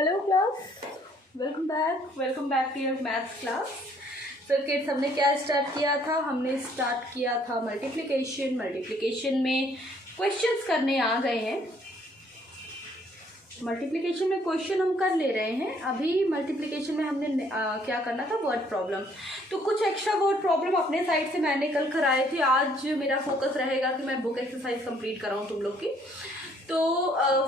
Hello class, welcome back to your maths class. तो kids, हमने क्या स्टार्ट किया था? हमने स्टार्ट किया था मल्टीप्लिकेशन में क्वेश्चंस करने आ गए हैं। मल्टीप्लिकेशन में क्वेश्चन हम कर ले रहे हैं। अभी मल्टीप्लिकेशन में हमने क्या करना था? Word problem. तो कुछ एक्स्ट्रा वर्ड प्रॉब्लम अपने साइड से मैंने कल कराए थे। आज मेरा फोकस रहेगा कि मैं बुक एक्सरसाइज कंप्लीट कराऊँ तुम लोग की। तो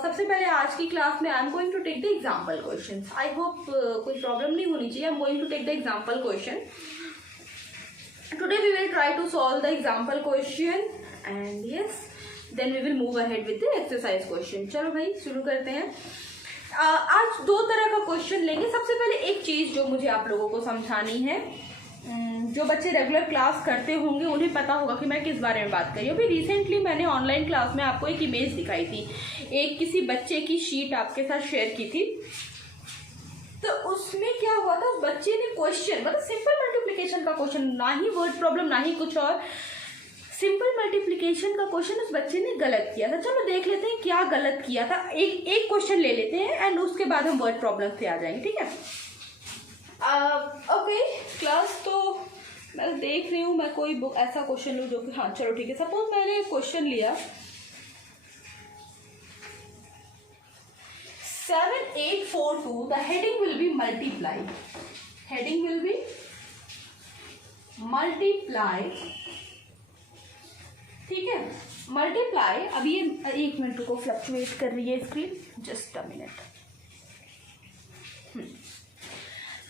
सबसे पहले आज की क्लास में I am going to take the example question. I hope कोई प्रॉब्लम नहीं होनी चाहिए। I am going to take the example question. Today we will try to solve the example question and yes then we will move ahead with the exercise question. चलो भाई शुरू करते हैं। आज दो तरह का क्वेश्चन लेंगे। सबसे पहले एक चीज़ जो मुझे आप लोगों को समझानी है, जो बच्चे रेगुलर क्लास करते होंगे उन्हें पता होगा कि मैं किस बारे में बात कर रही हूँ। अभी रिसेंटली मैंने ऑनलाइन क्लास में आपको एक इमेज दिखाई थी, एक किसी बच्चे की शीट आपके साथ शेयर की थी। तो उसमें क्या हुआ था, उस बच्चे ने क्वेश्चन मतलब सिंपल मल्टीप्लिकेशन का क्वेश्चन, ना ही वर्ड प्रॉब्लम ना ही कुछ और, सिंपल मल्टीप्लिकेशन का क्वेश्चन उस बच्चे ने गलत किया था। चलो देख लेते हैं क्या गलत किया था। एक क्वेश्चन ले लेते हैं एंड उसके बाद हम वर्ड प्रॉब्लम से आ जाएंगे, ठीक है? ओके क्लास, तो मैं देख रही हूँ मैं कोई बुक ऐसा क्वेश्चन लूँ जो कि, हाँ चलो ठीक है। सपोज मैंने एक क्वेश्चन लिया 7842, the heading will be multiply. Heading will be multiply, ठीक है? मल्टीप्लाई। अब ये एक मिनट को फ्लक्चुएट कर रही है स्क्रीन, जस्ट अ मिनट।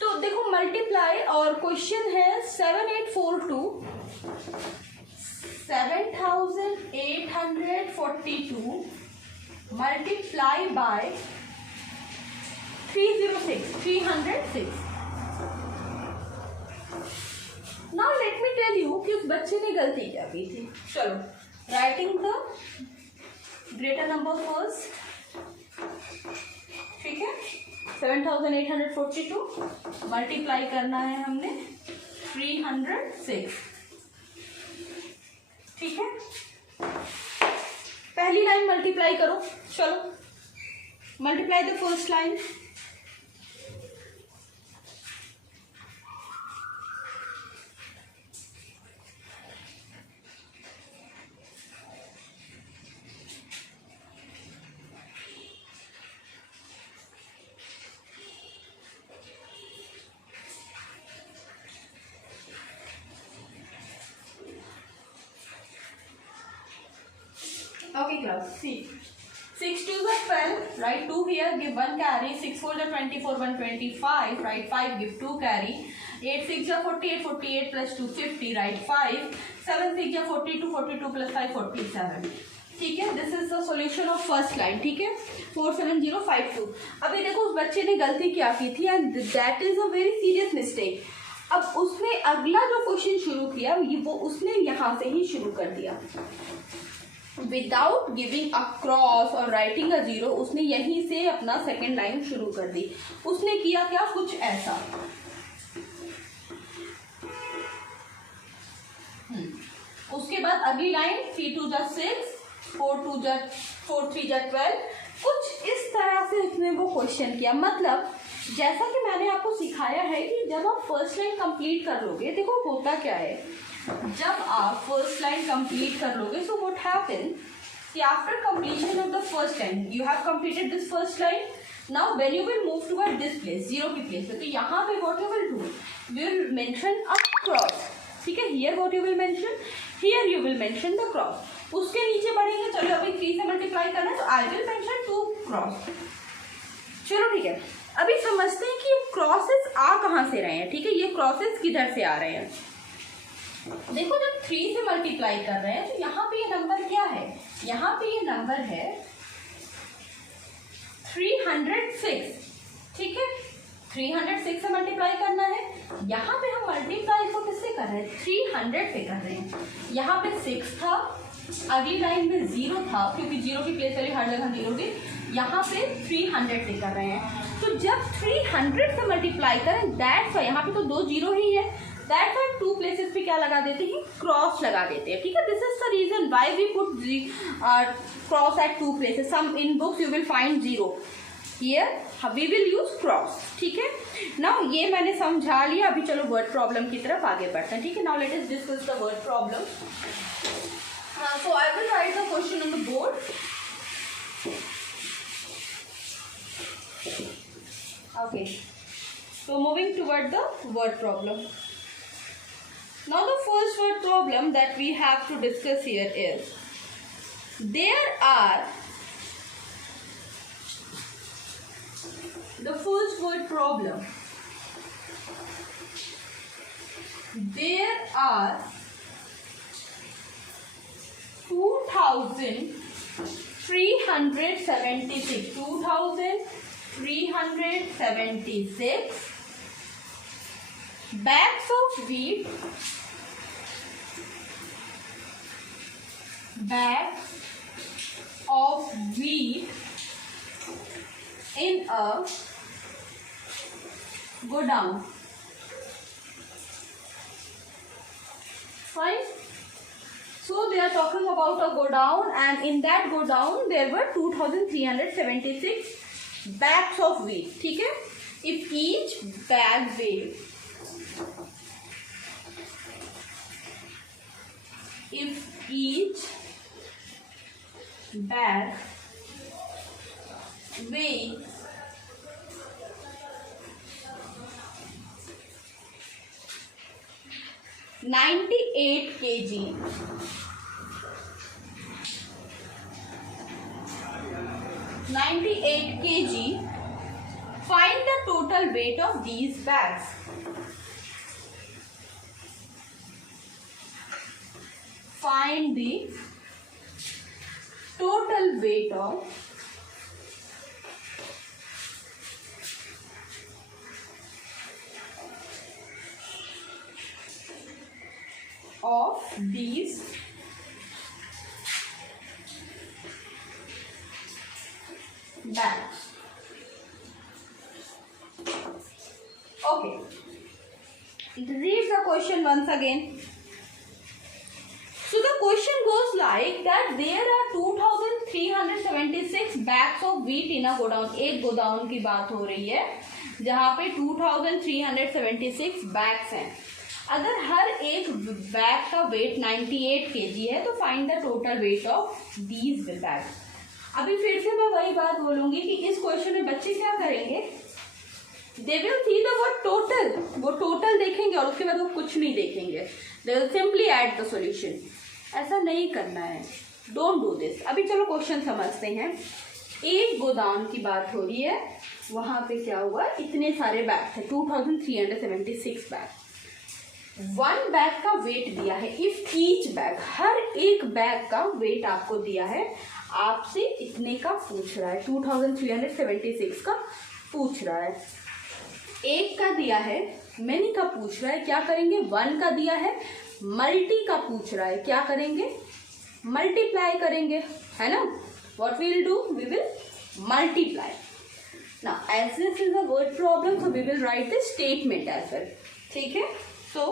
तो देखो मल्टीप्लाई और क्वेश्चन है 7842 7842 multiply by 306। Now let me tell you कि उस बच्चे ने गलती क्या की थी। चलो, writing the greater number first, ठीक है? 7842 मल्टीप्लाई करना है हमने 306, ठीक है? पहली लाइन मल्टीप्लाई करो। चलो multiply the first line. Okay class, see, 6 2s are 12, write 2 here, give 1 carry, 6 4s are 24, 125, write 5, give 2 carry, 8 6s are 48, 48 plus 2 50, write 5, 7 6s are 42, 42 plus 5 47, ठीक है? This is the solution of first line, ठीक है? 47052। अभी देखो उस बच्चे ने गलती क्या की थी and that is a very serious mistake. अब उसने अगला जो क्वेश्चन शुरू किया वो उसने यहाँ से ही शुरू कर दिया विदाउट गिविंग अ क्रॉस और राइटिंग अ जीरो। उसने यहीं से अपना सेकेंड लाइन शुरू कर दी। उसने किया क्या? कुछ ऐसा। उसके बाद अगली लाइन 3 2 जा 6, 4 3 जा 12। कुछ इस तरह से उसने वो क्वेश्चन किया। मतलब जैसा कि मैंने आपको सिखाया है कि जब आप फर्स्ट लाइन कंप्लीट कर लोगे, देखो होता क्या है, जब आप फर्स्ट लाइन कंप्लीट कर लोगे, सो व्हाट हैपेंस कि after completion of the first line you have completed this first line. Now when you will move toward this place, zero की प्लेस पे, तो यहाँ पे what you will do, you will mention a cross, ठीक है? Here what you will mention, here you will mention the cross. उसके नीचे बढ़ेंगे। चलो अभी 3 से मल्टीप्लाई करना है तो आई विल मेंशन 2 क्रॉस। चलो ठीक है, अभी समझते हैं कि ये क्रॉसेस आ कहाँ से रहे हैं, ठीक है? ये क्रॉसेस किधर से आ रहे हैं? देखो जब 3 से मल्टीप्लाई कर रहे हैं तो यहाँ पे ये नंबर क्या है? यहाँ पे ये नंबर है 306, ठीक है? 306 से मल्टीप्लाई करना है। यहाँ पे हम मल्टीप्लाई को किससे कर रहे हैं? 300 से कर रहे हैं। यहाँ पे 6 था, अगली लाइन में 0 था क्योंकि 0 की प्लेस वाली हर जगह 0 थी। यहाँ पे 300 से कर रहे हैं। तो जब 300 से मल्टीप्लाई करें, दैट्स वाई यहाँ पे तो 2 0 ही है, दैट्स वाई 2 प्लेसेस पे क्या लगा देते हैं? क्रॉस लगा देते हैं, ठीक है? This is the reason why we put cross at 2 places. Some in books you will find 0, here we will use cross, ठीक है। नाउ ये मैंने समझा लिया, अभी चलो वर्ड प्रॉब्लम की तरफ आगे बढ़ते हैं, ठीक है। Now let us discuss the word problem. So I will write the question on the board. Okay, so moving toward the word problem. Now the first word problem that we have to discuss here is, there are, the first word problem, there are 2376 bags of wheat, in a godown. Fine. So they are talking about a godown, and in that godown there were 2376 bags of wheat, ठीक है। If each bag weighed, if each bag weighs 98 kg, 98 kg, find the total weight of these bags. Find the total weight of these bags. Okay, read the question once again. So the question goes like that, there are 2376 bags of wheat in a godown. एक गोदाउन की बात हो रही है जहाँ पे 2376 बैग्स हैं। अगर हर एक बैग का वेट 98 kg है तो find the total weight of these bag. अभी फिर से मैं वही बात बोलूंगी कि इस क्वेश्चन में बच्चे क्या करेंगे, they will see the word total, वो टोटल देखेंगे और उसके बाद वो कुछ नहीं देखेंगे, they will simply add the solution. ऐसा नहीं करना है, डोंट डू दिस। अभी चलो क्वेश्चन समझते हैं। एक गोदाम की बात हो रही है, वहां पे क्या हुआ, इतने सारे बैग थे, 2376 बैग। वन बैग का वेट दिया है, इफ ईच बैग, हर एक बैग का वेट आपको दिया है, आपसे इतने का पूछ रहा है, 2376 का पूछ रहा है। एक का दिया है, मेनी का पूछ रहा है, क्या करेंगे, वन का दिया है, मल्टी का पूछ रहा है, क्या करेंगे, मल्टीप्लाई करेंगे, है ना। What we will do, we will multiply. Now as this is a word problem, so we will write the statement as well, ठीक है। So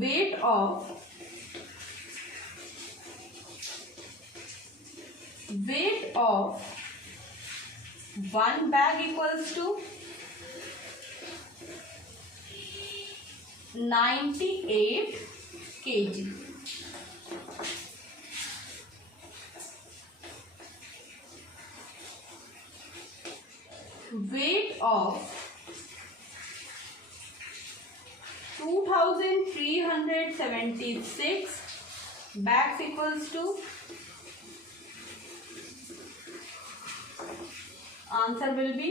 weight of one bag equals to 98 kg. Weight of 2376 bags equals to, answer will be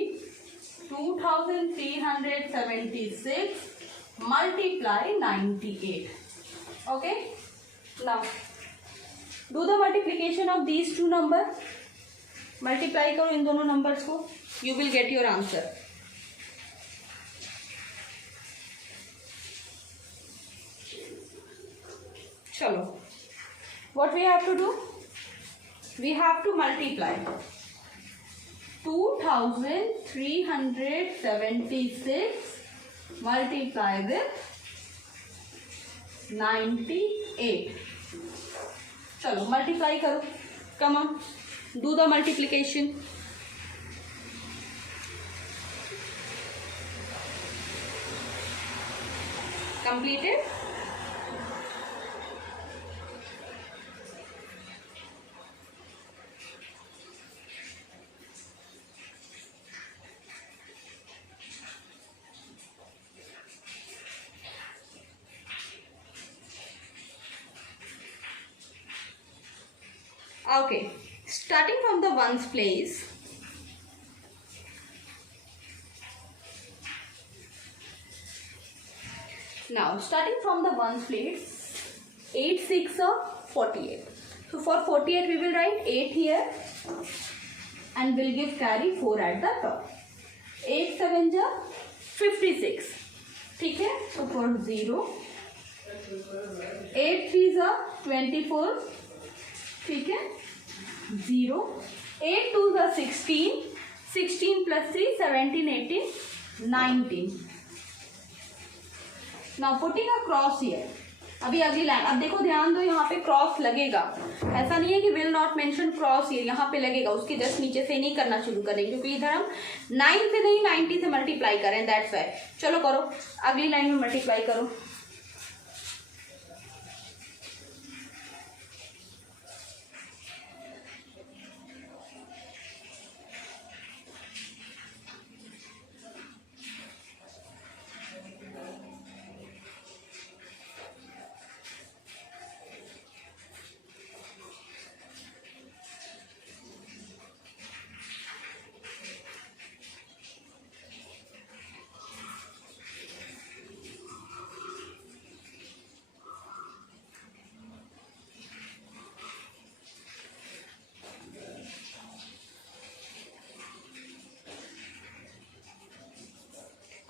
2376 multiply 98. Okay, now do the multiplication of these two numbers. Multiply करो इन दोनों numbers को, you will get your answer. चलो, what we have to do, we have to multiply 2376 multiply with 98। चलो multiply करो, come on, do the multiplication. Completed. Okay, starting from the ones place, now starting from the ones place, 8 6 are 48. So for 48 we will write 8 here and we'll give carry 4 at the top. 8 7 are 56. ठीक है, so for 0, 8 3 are 24. ठीक है, 0, 8 2 are 16, 16 plus 3 17 18 19. Now putting a cross here. अभी अगली लाइन, अब देखो ध्यान दो, यहाँ पे क्रॉस लगेगा, ऐसा नहीं है कि will not mention cross here, यहाँ पे लगेगा, उसके जस्ट नीचे से नहीं करना शुरू करेंगे क्योंकि इधर हम 9 से नहीं 90 से मल्टीप्लाई करें, दैट्स वाई। चलो करो, अगली लाइन में मल्टीप्लाई करो।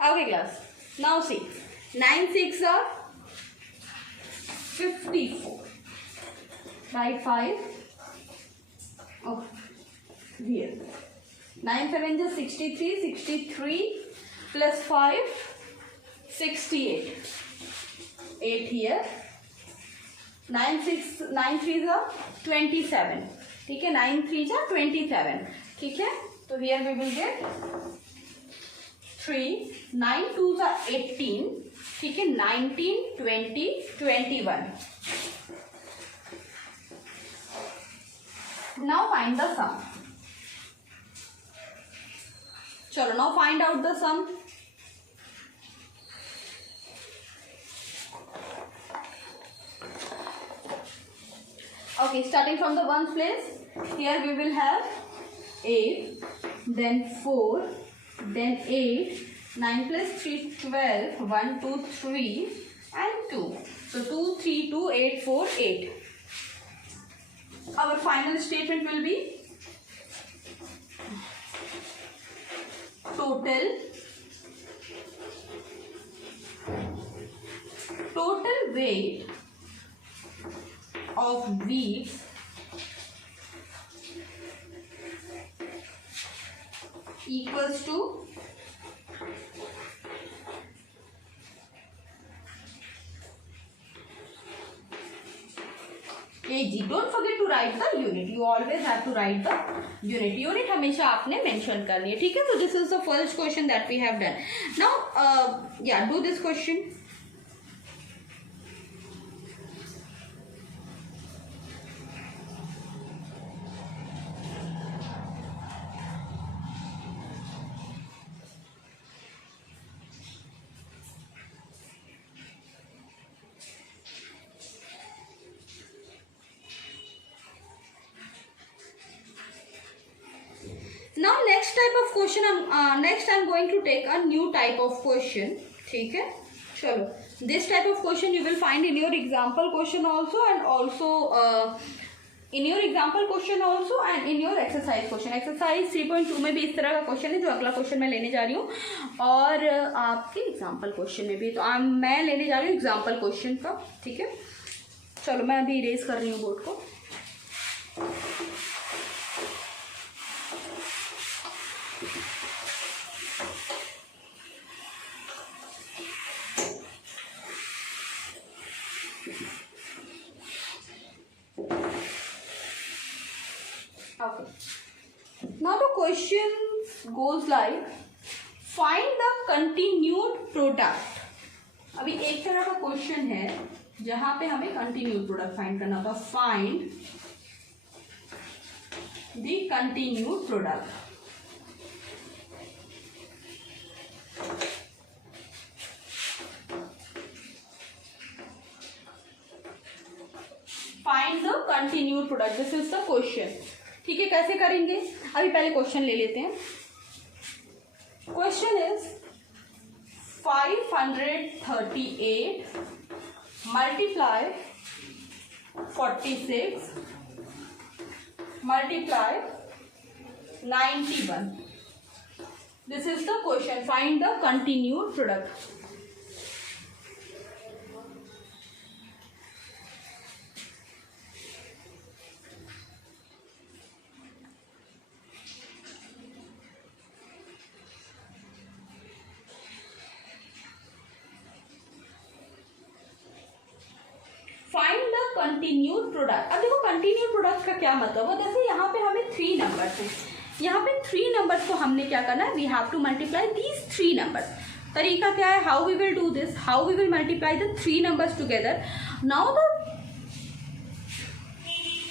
Okay class, now see, 9 6 are 54, write 5, oh here, 9 7 is 63, 63 plus 5 68, 8 here, 9 3 are 27, ठीक है, 9 3 are 27, ठीक है, तो here we will get 3, 9 2s are 18, ठीक है, 19 20 21. Now find the sum. चलो now find out the sum. Okay, starting from the ones place, here we will have 8, then 4, then 8, 9 plus 3 12, 1 2 3 and 2. So 2 3 2 8 4 8. Our final statement will be total weight of wheat equals to kg. Don't forget to write the unit. You always have to write the unit. Unit हमेशा आपने mention करनी है, ठीक है? So this is the first question that we have done. Now, yeah, do this question. Now next type of question, next I'm going to take a new type of question, ठीक है? चलो, this type of question you will find in your example question also and also in your example question also and in your exercise question. Exercise 3.2 में भी इस तरह का क्वेश्चन है जो अगला क्वेश्चन मैं लेने जा रही हूँ, और आपके एग्जाम्पल क्वेश्चन में भी, तो मैं लेने जा रही हूँ एग्जाम्पल क्वेश्चन का, ठीक है? चलो मैं अभी इरेज कर रही हूँ बोर्ड को। Okay. Now the question goes like find the continued product. अभी एक तरह का क्वेश्चन है जहां पे हमें कंटिन्यूड प्रोडक्ट फाइंड करना होगा. Find the continued product. Find the continued product. This is the question. ठीक है, कैसे करेंगे अभी पहले क्वेश्चन ले लेते हैं. क्वेश्चन इज 538 मल्टीप्लाई 46 मल्टीप्लाई 91. This is the question. Find the continued product. Find the continued product. अब देखो कंटिन्यूड प्रोडक्ट का क्या मतलब है. जैसे यहाँ पे हमें 3 नंबर्स हैं. यहाँ पे 3 नंबर्स को हमने क्या करना है. We have to multiply these 3 numbers. तरीका क्या है. How we will do this. How we will multiply the 3 numbers together. Now the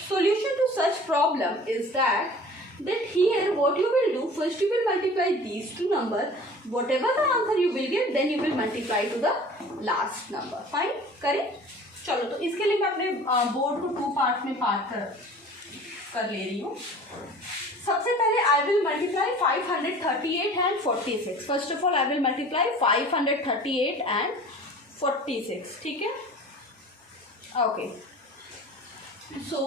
solution to such problem is that here what you will do, first you will multiply these 2 numbers. Whatever the answer you will get, then you will multiply to the last number. Fine. करें. चलो, तो इसके लिए मैं अपने बोर्ड को 2 पार्ट में पार्ट कर ले रही हूँ. सबसे पहले आई विल मल्टीप्लाई 538 एंड 46. First of all I will multiply 538 एंड 46. ठीक है. Okay. So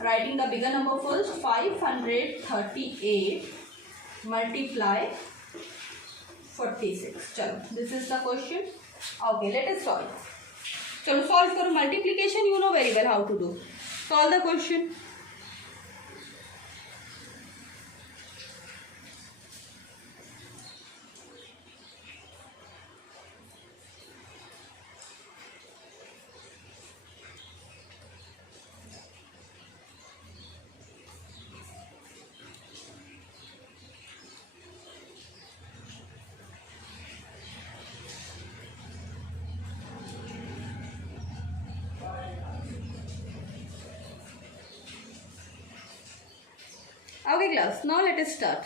writing the bigger number first. 538 multiply 46. चलो, this is the question. Okay, let us solve. चलो सॉल्व करो. Multiplication you know very well how to do. Solve the question. Okay class, now let us start.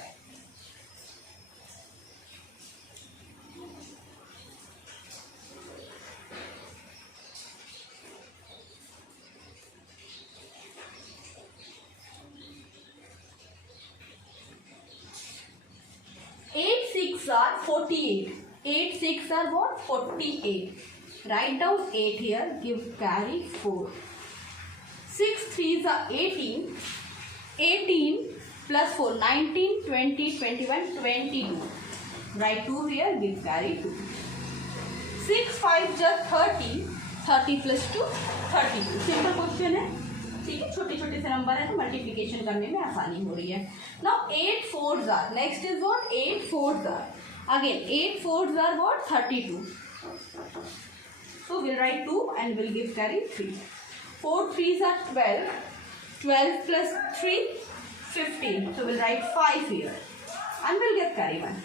Eight six are 48. 8 6 are what? 48. Write down 8 here. Give carry 4. 6 3s are 18. 18 plus 4, 19, 20, 21, 22. Write 2 here, give carry 2. 6 5 just 30, 30 plus 2, 32. Simple question है. ठीक है, छोटे छोटे से नंबर है तो मल्टीप्लिकेशन करने में आसानी हो रही है. नाउ 8 4s are, next is what. 8 4s are, again 8 4s are what? 32. So we'll write 2 and we'll give carry 3. 4 3s are 12. 12 plus 3, 15. So we'll write 5 here and we'll get carry 1.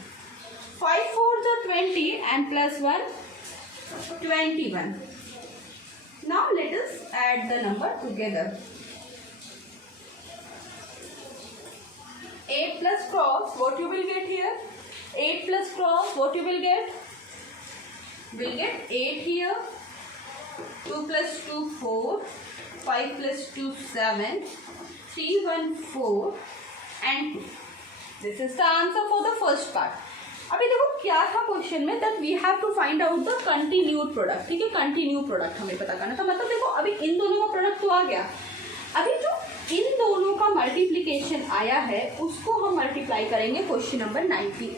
5 4s are 20 and plus 1, 21. Now let us add the number together. 8 plus cross, what you will get here? 8 plus cross, what you will get? We'll get 8 here. 2 plus 2, 4. 5 plus 2, 7. 3 1 4 and 2. This is the answer for the first part. अभी देखो क्या था question में. That we have to find out the continued product. ठीक है, continued product हमें पता करना था. मतलब देखो अभी इन दोनों का प्रोडक्ट तो आ गया. अभी जो इन दोनों का मल्टीप्लीकेशन आया है उसको हम मल्टीप्लाई करेंगे क्वेश्चन नंबर 90.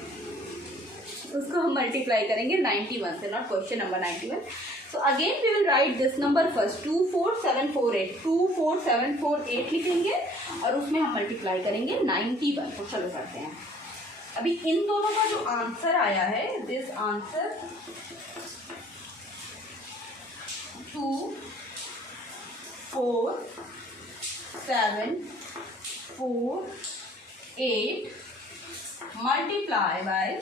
उसको हम मल्टीप्लाई करेंगे 91 से, not question number 91. So again we will write this number first. 2 4 7 4 8. 2 4 7 4 8 लिखेंगे और उसमें हम मल्टीप्लाई करेंगे 91 को. चलो करते हैं. अभी इन दोनों का जो आंसर आया है, this answer 2 4 7 4, 8 multiply by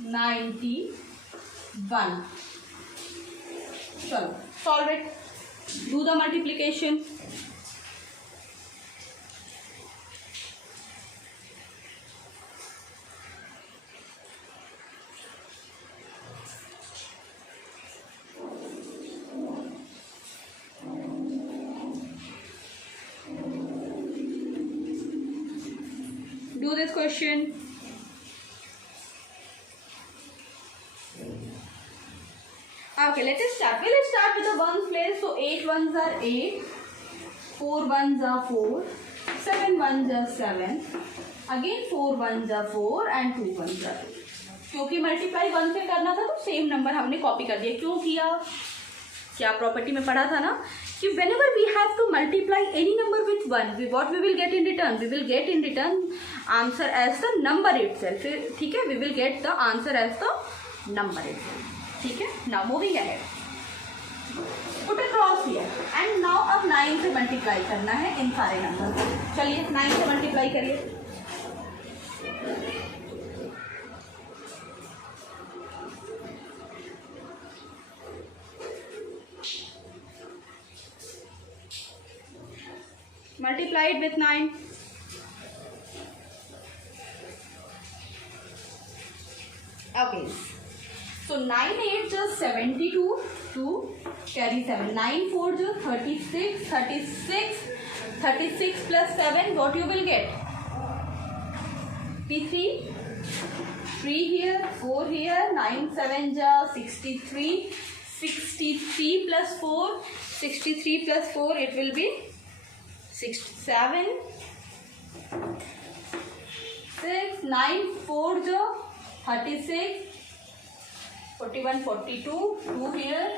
91. Chalo, solve it. Do the multiplication. Do this question. Okay, let us start. We'll start with the ones place. So 8 ones are 8, 4 ones are 4, 7 ones are 7, again 4 ones are 4 and 2 ones are 2. क्योंकि मल्टीप्लाई 1 से करना था तो same number हमने कॉपी कर दिया. क्यों किया? क्या प्रॉपर्टी में पढ़ा था ना कि whenever we have to multiply any number with 1, what we will get in return? We will get in return answer as the number itself. ठीक है, we will get the answer as the number itself. ठीक है. Now moving ahead, put a cross here and now अब 9 से मल्टीप्लाई करना है इन सारे नंबर. चलिए 9 से मल्टीप्लाई करिए. Multiply it with 9. Okay. So 9 8 just 72. 2 carry 7. 9 4 just 36. 36. 36 plus 7. What you will get? P3. 3 here. 4 here. 9 7 just 63. 63 plus 4. 63 plus 4. It will be 67, 6, 9, 4 jo 36, 41, 42, 2 here,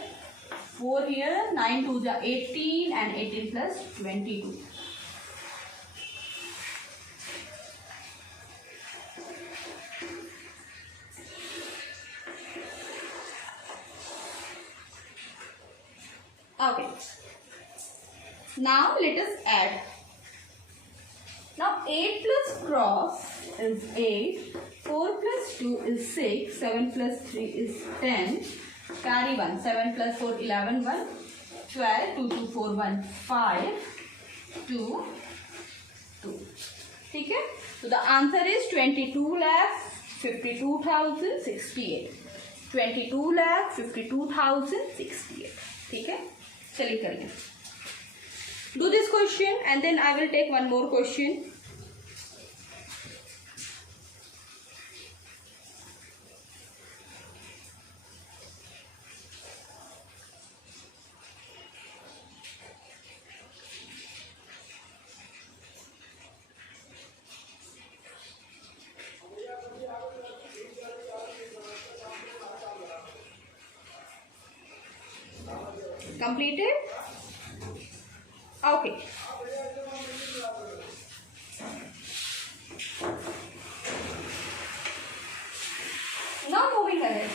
4 here, 9 2 jo 18 and 18 plus 22. Okay. Now let us add. Now 8 plus cross is 8, 4 plus 2 is 6, 7 plus 3 is 10, carry 1, 7 plus 4, 11, 1, 12, 2, 2, 4, 1, 5, 2, 2. ठीक है. So the answer is 22,52,068. 22,52,068. ठीक है. चलिए करिए. Do this question and then I will take one more question. Completed? Okay. Now moving ahead.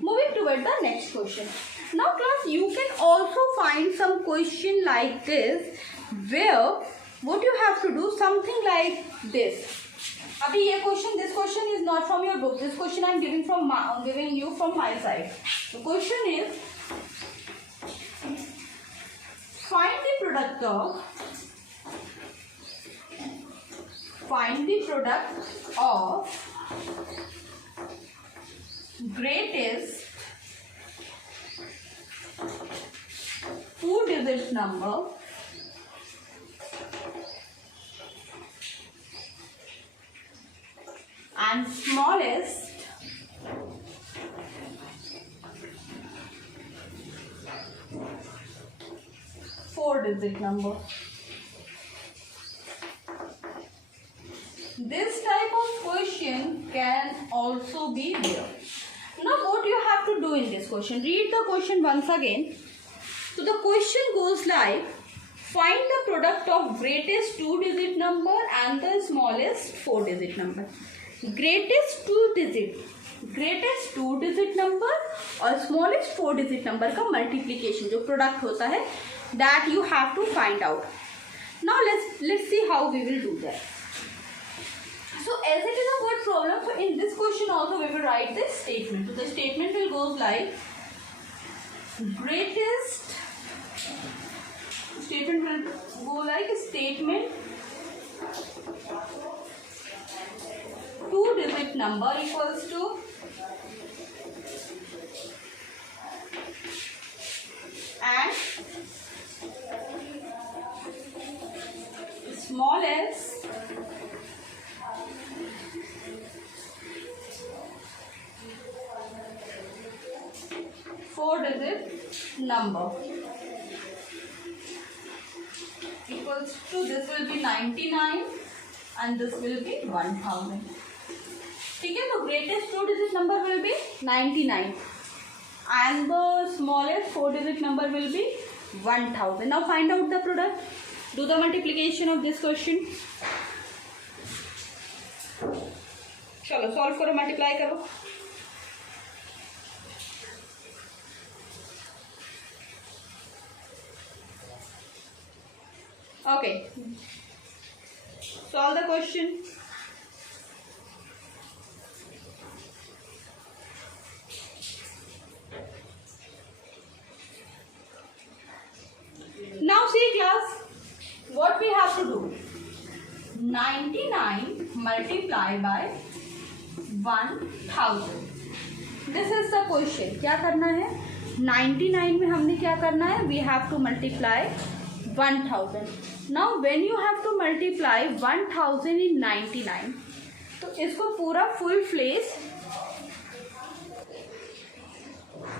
Moving toward the next question. Now class, you can also find some question like this where what you have to do something like this. अभी ये question, this question is not from your book. This question I am giving you from my side. The question is, find the product of greatest 2-digit number and smallest 4-digit number. This type of question can also be there. Now what you have to do in this question? Read the question once again. So the question goes like, Find the product of greatest 2-digit number and the smallest 4-digit number. Greatest 2-digit number और smallest 4-digit number का multiplication जो product होता है, that you have to find out. Now let's see how we will do that. So as it is a word problem, so in this question also we will write this statement. So the statement will go like statement 2-digit number equals to and smallest 4-digit number equals to, this will be 99 and this will be 1000. ठीक है, तो greatest 2-digit number will be 99 and the smallest 4-digit number will be 1000. Now find out the product. Do the multiplication of this question. चलो solve करो, मल्टीप्लाई करो. Okay, solve the question. Now see class, what we have to do. 99 multiply by 1000. This is the question. क्या करना है? 99 में हमने क्या करना है? We have to multiply 1000. Now when you have to multiply 1000 in 99, तो इसको पूरा फुल फ्लेस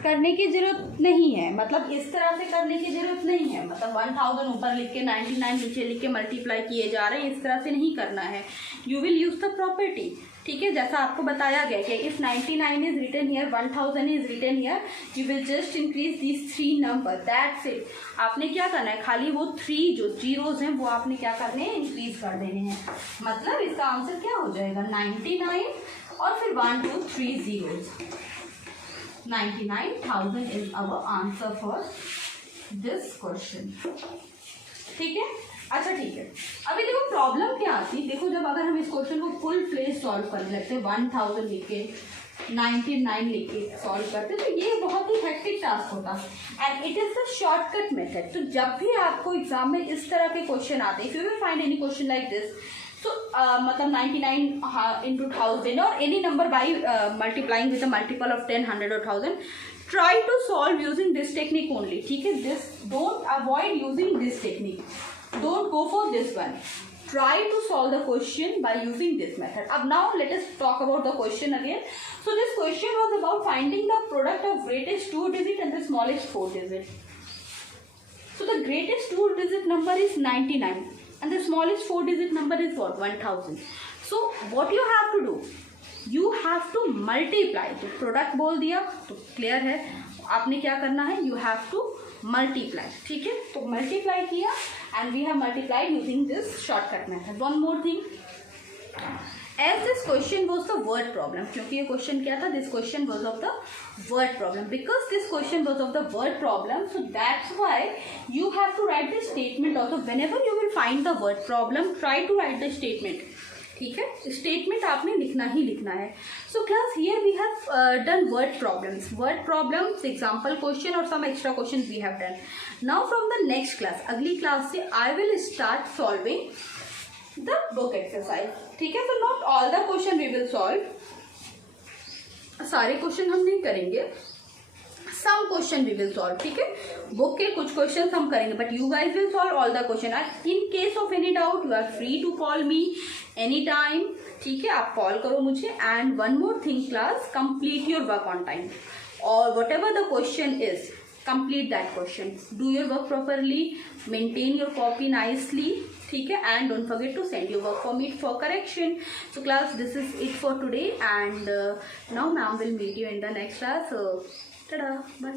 करने की जरूरत नहीं है, मतलब इस तरह से करने की जरूरत नहीं है, मतलब 1000 ऊपर लिख के 99 नीचे लिख के मल्टीप्लाई किए जा रहे हैं, इस तरह से नहीं करना है. You will use the property. ठीक है, जैसा आपको बताया गया कि if 99 is written here, 1000 is written here, you will just increase this 3 number, that's it. आपने क्या करना है, खाली वो 3 जो जीरोज हैं वो आपने क्या करने हैं, इंक्रीज कर देने हैं. मतलब इसका आंसर क्या हो जाएगा, 99 और फिर 1 2 3 zeros. 99,000 is our answer for this question. ठीक है, अच्छा ठीक है. अभी देखो प्रॉब्लम क्या आती है. देखो जब अगर हम इस क्वेश्चन को फुल फ्लेज सॉल्व करने लगते हैं, 1000 लिख के 99 लिख के सॉल्व करते हैं, तो ये बहुत ही हेक्टिक टास्क होता है and it is the shortcut method. तो जब भी आपको एग्जाम में इस तरह के क्वेश्चन आते हैं, if you will find any question like this, so मतलब 99 into 1000 or any number by multiplying with a multiple of 10, 100 or 1000, try to solve using this technique only. ठीक है, this don't avoid using this technique, don't go for this one. Try to solve the question by using this method. अब now let us talk about the question again. So this question was about finding the product of greatest 2-digit and the smallest 4-digit. So the greatest 2-digit number is 99 and the smallest 4-digit number is what, 1000. So what you have to do, you have to multiply. तो प्रोडक्ट बोल दिया तो क्लियर है, आपने क्या करना है, you have to multiply. ठीक है, तो मल्टीप्लाई किया and we have multiplied using this shortcut method. One more thing, as this question was the word problem, क्योंकि ये क्वेश्चन क्या था, this question was of the word problem. Because this question was of the word problem, so that's why you have to write the statement also. Whenever you will find the word problem, try to write the statement. ठीक है, स्टेटमेंट आपने लिखना ही लिखना है. So class here we have done word problems, example question और some extra question we have done. Now from the next class, अगली class से I will start solving the book exercise. ठीक है, तो not all the question we will solve, सारे question हम नहीं करेंगे, some question we will solve. ठीक है, बुक के कुछ क्वेश्चन हम करेंगे, but you guys will solve all the question. In case of any doubt you are free to call me any time. ठीक है, आप कॉल करो मुझे. And one more thing class, complete your work on time और whatever the question is, complete that question, do your work properly, maintain your copy nicely. ठीक है, and don't forget to send your work for me for correction. So class, this is it for today and now ma'am will meet you in the next class. So tada, bye.